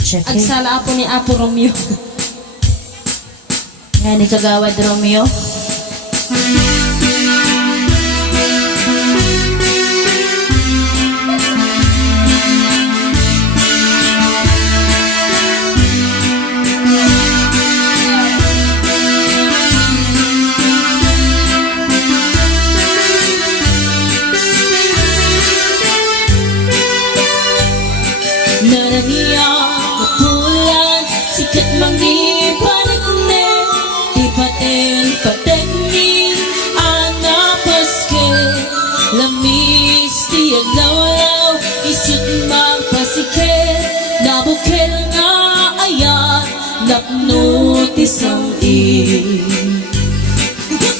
check it. Agsala po ni Apo Romeo. Yan, ni Kagawad Romeo. Naraniya mapulan sikat mangipanik ne ipaten patek ni anapaske lamis tiyag lawlaw isut magpasike nabukel nga ayan napno tisang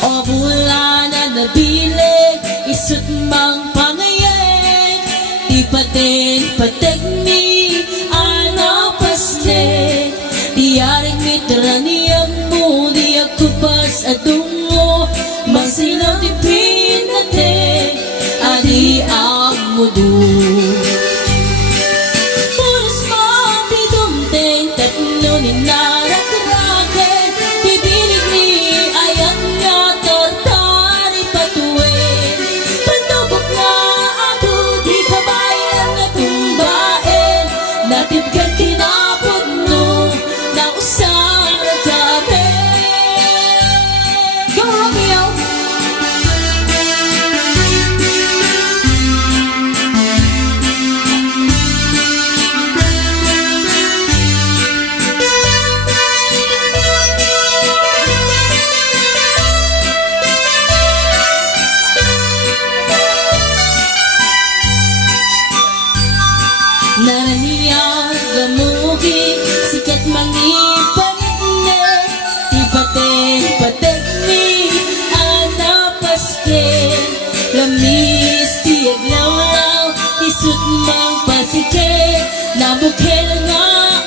o bulan na nabilig isut mang pangayay ipaten patek ni diaring mitra niyang mo di ako pas adungo masinaw di pinate adi ang mudu puros mati dumteng tatno ni narakarake bibilig ni ayat nga tartari patuwe panubok nga ako di kabayan na tumbaen natibgan kinapod no na usara gabi. Go Romeo! Naraniya gamugi sikat mangipanik ne ipaten patek ni anapaske lamis tiyag lawlaw isut mang pasike nabukel nga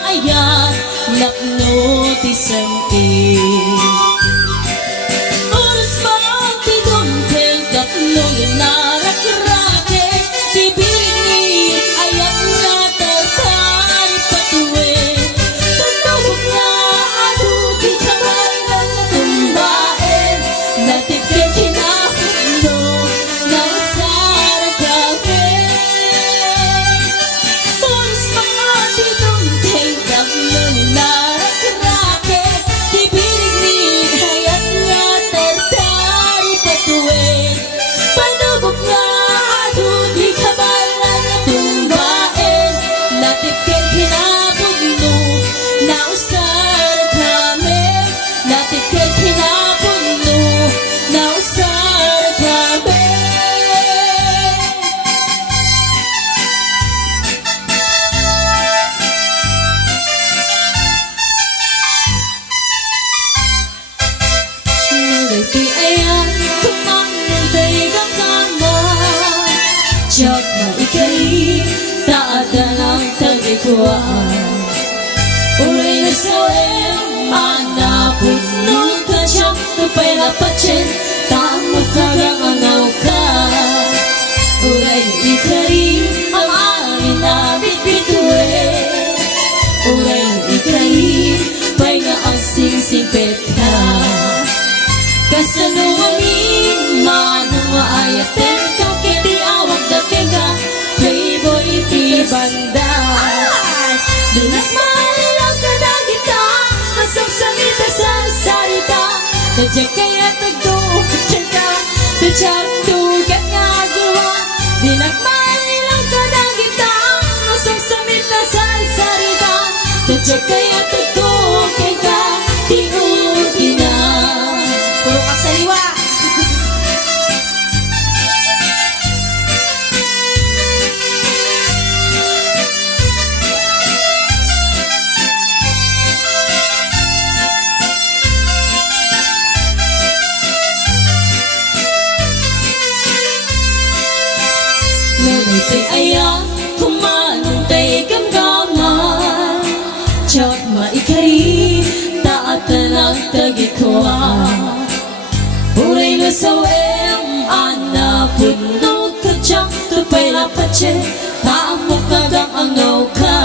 ayan napno tisang oras mang tidumteng kapno narakarake bibig ni ayat nga tartari patuwe panubok nga ako di kamay na natumbaen natipid kinapagno na usara gabi oras mga tidumteng kapno ni narakarake bibig ni ayat nga tartari patuwe panubok nga ako di kamay na natumbaen natipid kinapagno na usara kami natipid kinapagno na usara kami. Nagay ayan kumangan tayo kama Chok na ikay taada ng tagikuan Ulay na sawin manapod nung kasyang tupay na patsin Tamo kagang anaw ka Ulay na ikay ang amin na bitbituwe Ulay na ikay pay nga ang sing-singpet ka Kasanuwanin manong maayaten ka Kiti awag na kega Playboy banda Di nagmalilaw ka na kita Masapsamita sa sarita Nadyak kaya tagdukan ka Tadyak tugat nga gawa Di nagmalilaw ka na kita Masapsamita sa sarita Nadyak kaya tagdukan ka Tinuti na Puro ka sa liwa Nagay ayan kumanong tay gamgaman Chok maikari taatan ang tagikuan Uray na sawem anapod no kajang tupay lapache Taamok kagang angaw ka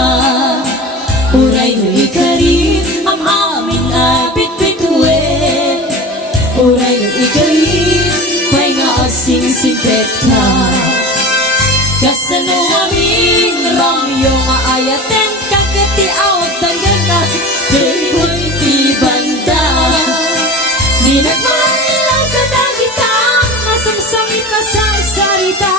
Kasano amin Romeo nga ayaten kakati awat tangganan Playboy ti banda Di nagmanilang kadagitang Masamsamit na sa sarita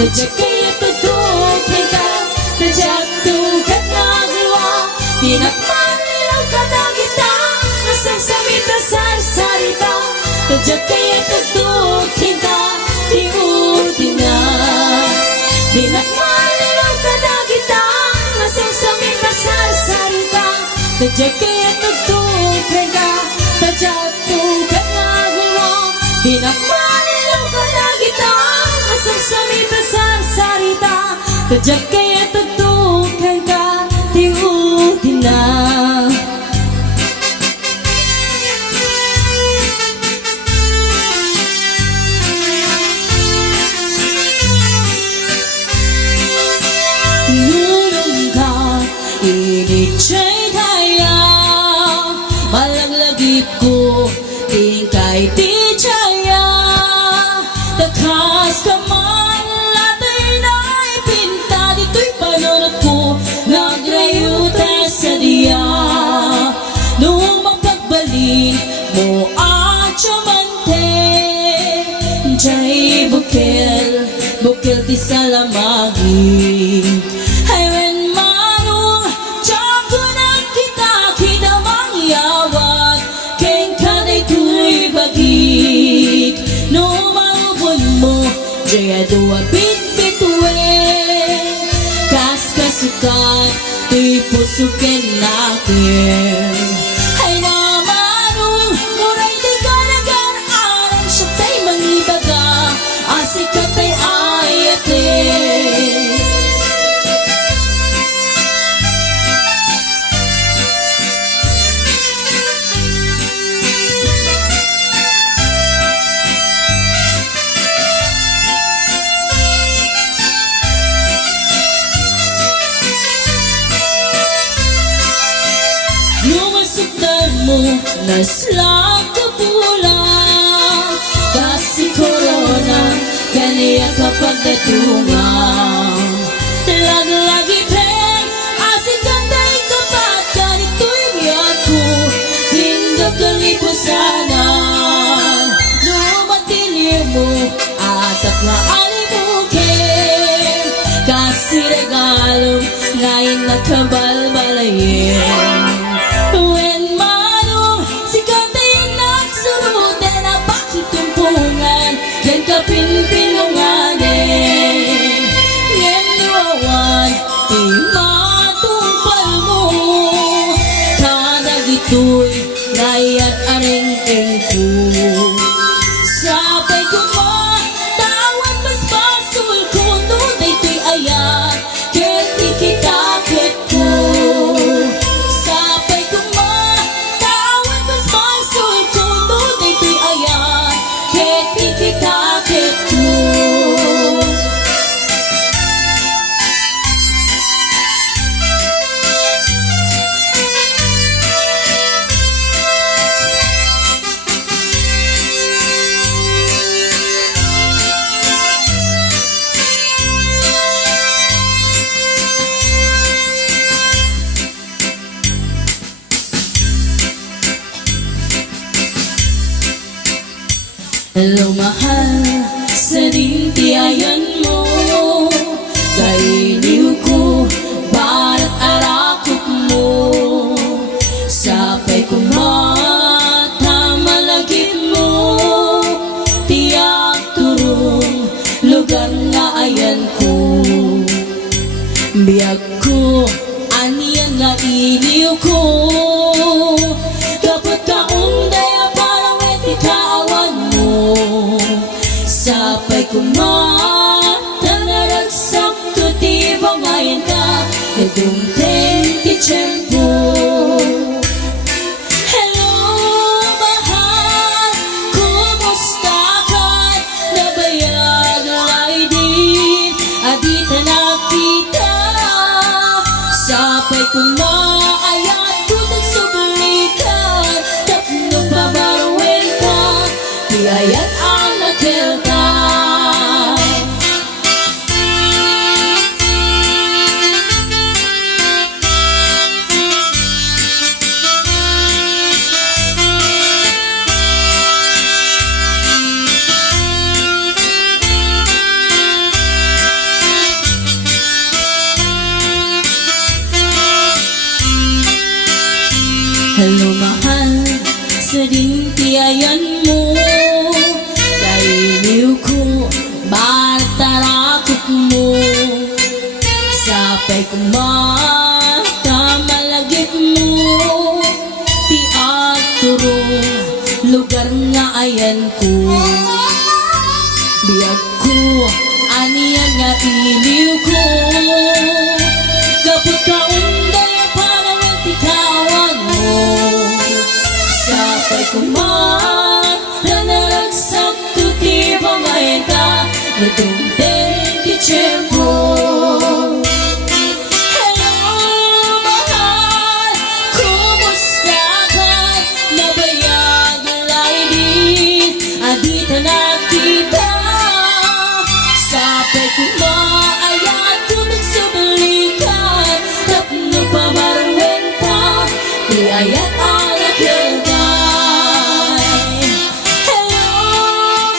Tadyak kaya tutukin ka Tadyak tukat na gawa Di nagmanilang kadagitang Masamsamit na sa sarita Tadyak kaya tutukin ka Tiutin na Di nagmanilang kadagitang Masamsamit na sa sarita Tadyak kaya tutukin ka Tadyak tukat na gawa Di nagmanilang kadagitang Masamsamit na sa sarita Tadyak kaya tutukan ka Tiutin na Nulong ka Inichay kaya Malaglagip ko Tingkay di chaya Takas ka man Latay na ipinta Dito'y panunod ko Nagrayo tayo sa diya Nung mapagbalik mo at chamante Jay bukel Bukel di salamagi Ay when manong Tiyako na kita Kita mangyawat Keng kanay tuy bagik No maubon mo Jaya dua bit-bitwe Kas kasukat Tuy pusukin nakin Ay namanong Uray di ka nagaan Siya tay mangibaga Asikat ay ayate Lumasuktan mo Naslag ka pula Kasi corona Kaniya kapag natungan Lag-lagi pen Asing kanday kapag Ganito'y biyak ko Hingga kalipusanan Lumatilir mo At na alimukin Kasi regalo Ngayon nakabalbalayin When manong sikat ay nagsurutin na bakit tumpungan yan kapinpinunganin ngayon nuwawan di matumpal mo kada gito'y ngayon aring-ing ko sabay ko ma tawan mas basul kundo dayto'y ayat ket ikitakit ko Hello mahal, sa dintiayan mo Kainiw ko, barat arakot mo Sapay ko mata malagip mo Tiyak turong lugar nga ayan ko Biyag ko, aniyan nga iliw ko Kapag kaunday parang weti kaawan mo Sapay ko mata naragsak ko di bangayan ka Kadungteng ti tiyempo Hello mahal, kumusta ka? Nabayag ay din, adita nakita Sapay ko maayat ko nagsubulikan Tapno babarwen ka, di ayat ang nakil ka sa dintiayan mo. Kailiw ko, bartarakot mo. Sapay ko mata malagit mo. Ti agturo, lugar nga ayan ko. Biyag ko, aniyan nga iliw ko. Gapot ka unday para ng tikawan mo. Sapay kumara na ragsak tuti bangayan ka. Natungteng ti tiyempo. Hello, mahal, kumusta ka? Nabayag lain, adita na kita. Sapay kumaayat ko nagsabalikan. Tapno pa marwenta, di ayat anak hilday. Hello,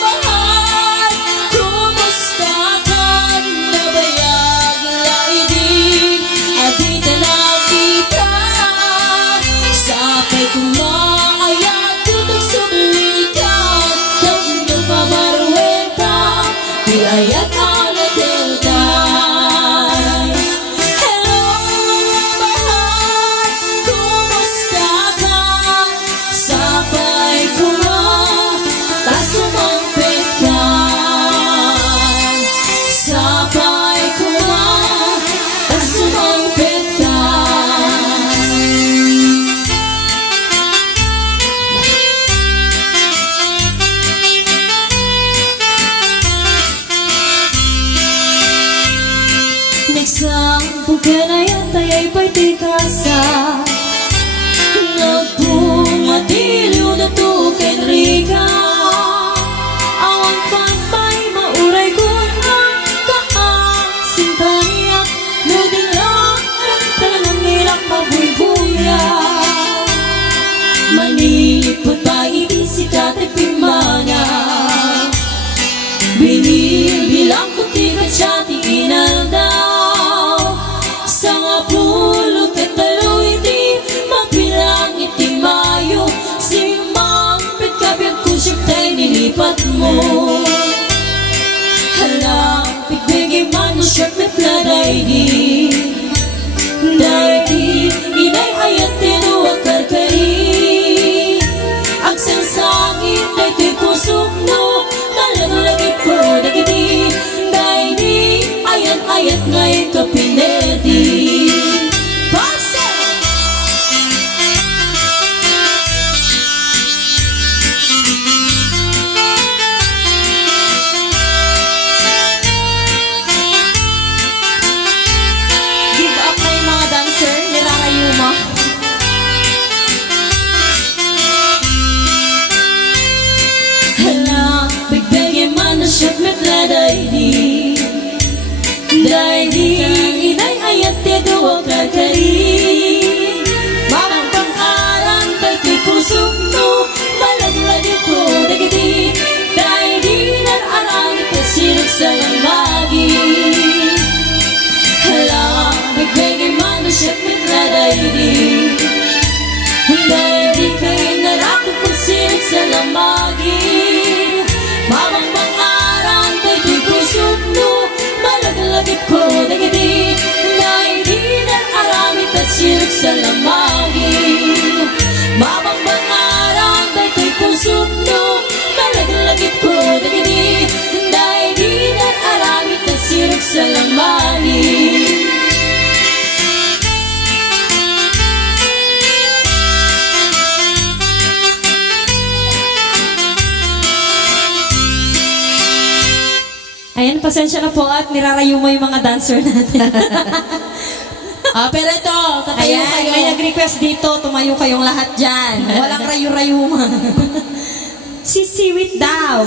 mahal, kumusta ka? Nabayag lain, adita na kita. Sapay kumaayat ko nagsabalikan. Tapno pa marwenta, di ayat anak hilday. Hello, mahal, kumusta ka? Sapay ko nga, tasumangpit ka. Sapay ko nga, tasumangpit ka. Nagsampung ka na yan, taya'y pagtikasa. Nagpumatiliw na to ken Rica. Awang pagpay mauray ko ang kaasing kaniyak. Nudin lang ang talangang nilak mabuybuya. Manipot pa ibisi ka tipimana. Binibilang ko tikat siya tiinan daw. Sa nga pulot at talo iti mapilang iti mayo. Si mampit kabiyag ko siya tayo nilipat mo. Halapit bigay man mo siya metladay di. Dahil di inay ayat tinuwag karkari. Ang sangsangin na ito'y kusok mo. Malalagit ko nagiti. Dahil di ayat-ayat ngayon ka pinedi. Pase! Give up na yung mga dancer, nirarayo mo. Hala, bigbigay man na siyat metladay di. Dahil di inay ayat tiado ang kakari. Mamang pang-aran tayo'y pusok mo. Malaglag ko nagiti. Dahil di nararang kasilog sa lamagi. Hala, bigbigay man na siyat metladay di. Dahil di kayo narakot kasilog sa lamagi. Mamang pang-aran tayo'y pusok mo. Malagalagit ko nagiti. Dahil di nararamit at silog sa lamagi. Mamang pangarang tayo'y pusok no. Malagalagit ko nagiti. Dahil di nararamit at silog sa lamagi. Ayan, pasensya na po at nirarayo mo yung mga dancer natin. Pero ito, tatayo Ayan, kayo. may nag-request dito, tumayo kayong lahat dyan. Walang rayo-rayo man. Sisiwit daw.